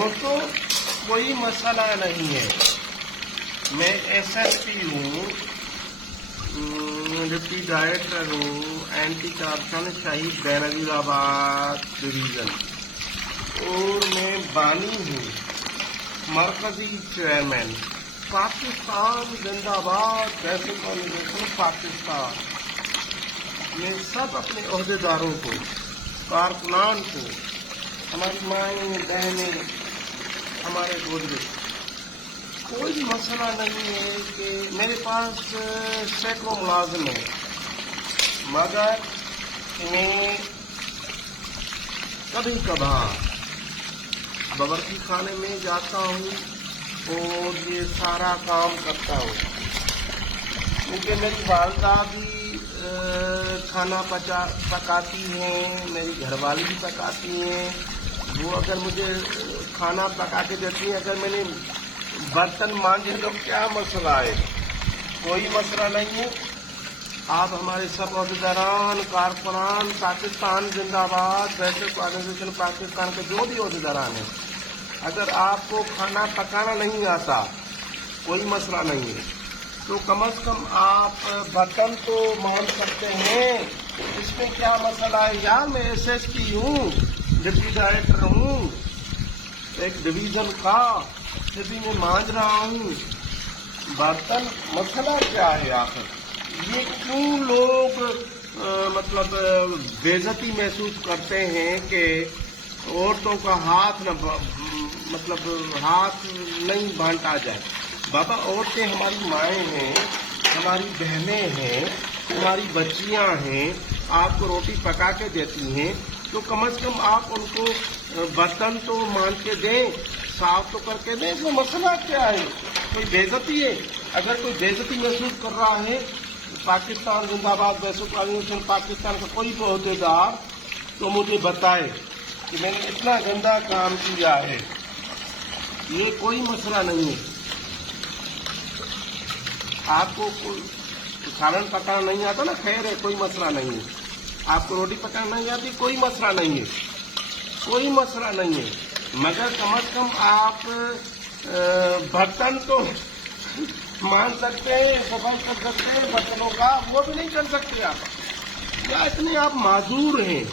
دوستوں کوئی مسئلہ نہیں ہے، میں ایس ایس پی ہوں، ڈپٹی ڈائریکٹر ہوں، اینٹی کرپشن شہید بینظیر آباد ڈویژن، اور میں بانی ہوں، مرکزی چیئرمین۔ پاکستان زندہ باد، بیسک آرگنائزیشن پاکستان میں سب اپنے عہدیداروں کو، کارکنان کو، ہماری مائیں بہنیں، ہمارے بزرگ، کوئی بھی مسئلہ نہیں ہے کہ میرے پاس سینکڑوں ملازم ہیں، مگر میں کبھی کبھار باورچی خانے میں جاتا ہوں اور یہ سارا کام کرتا ہوں، کیونکہ میری والدہ بھی کھانا پکاتی ہیں، میری گھر والی بھی پکاتی ہیں۔ وہ اگر مجھے کھانا پکا کے دیتی ہیں، اگر میں نے برتن مانجے تو کیا مسئلہ ہے؟ کوئی مسئلہ نہیں ہے۔ آپ ہمارے سب عہدیداران، کارکنان، پاکستان زندہ باد، بیسک آرگنائزیشن پاکستان کے جو بھی عہدیداران ہیں، اگر آپ کو کھانا پکانا نہیں آتا، کوئی مسئلہ نہیں ہے، تو کم از کم آپ برتن تو مان سکتے ہیں۔ اس میں کیا مسئلہ ہے؟ یار میں ایس ایس پی ہوں، ڈپٹی ڈائریکٹر ہوں ایک ڈویژن کا، پھر بھی میں مانج رہا ہوں برتن۔ مسئلہ کیا ہے آخر؟ یہ کیوں لوگ مطلب بے عزتی محسوس کرتے ہیں کہ عورتوں کا ہاتھ ہاتھ نہیں بانٹا جائے؟ بابا، عورتیں ہماری مائیں ہیں، ہماری بہنیں ہیں، ہماری بچیاں ہیں، آپ کو روٹی پکا کے دیتی ہیں، تو کم از کم آپ ان کو برتن تو مان کے دیں، صاف تو کر کے دیں۔ اس میں مسئلہ کیا ہے؟ کوئی بے عزتی ہے؟ اگر کوئی بے عزتی محسوس کر رہا ہے، پاکستان زندہ باد، بیسک آرگنائزیشن پاکستان کا کوئی بھی عہدیدار تو مجھے بتائے کہ میں نے اتنا گندا کام کیا ہے۔ یہ کوئی مسئلہ نہیں ہے۔ آپ کو سالن پکانا نہیں آتا نا، خیر ہے، کوئی مسئلہ نہیں ہے۔ آپ کو روٹی پکانا نہیں آتی، کوئی مسئلہ نہیں ہے، کوئی مسئلہ نہیں ہے، مگر کم از کم آپ برتن تو مان سکتے ہیں، صفائی کر سکتے ہیں برتنوں کا، وہ بھی نہیں کر سکتے آپ۔ کیا اتنے آپ معذور ہیں؟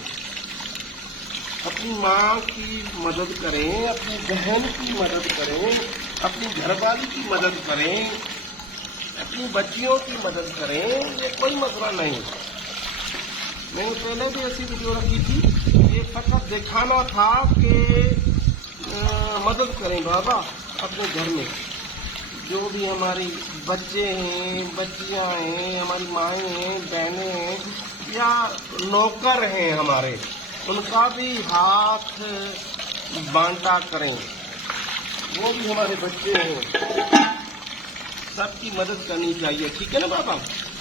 اپنی ماں کی مدد کریں، اپنی بہن کی مدد کریں، اپنی گھر والی کی مدد کریں، اپنی بچیوں کی مدد کریں، یہ کوئی مسئلہ نہیں۔ میں نے پہلے بھی ایسی ویڈیو رکھی تھی، یہ فقط دکھانا تھا کہ مدد کریں بابا اپنے گھر میں، جو بھی ہماری بچے ہیں، بچیاں ہیں، ہماری مائیں ہیں، بہنیں ہیں، یا نوکر ہیں ہمارے، ان کا بھی ہاتھ بانٹا کریں، وہ بھی ہمارے بچے ہیں، سب کی مدد کرنی چاہیے، ٹھیک ہے نا بابا؟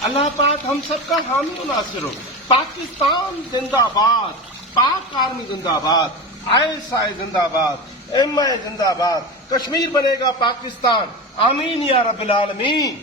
اللہ پاک ہم سب کا حامی و ناصر ہو۔ پاکستان زندہ باد، پاک آرمی زندہ باد، ISI زندہ باد، MI زندہ باد، کشمیر بنے گا پاکستان، آمین یا رب العالمین۔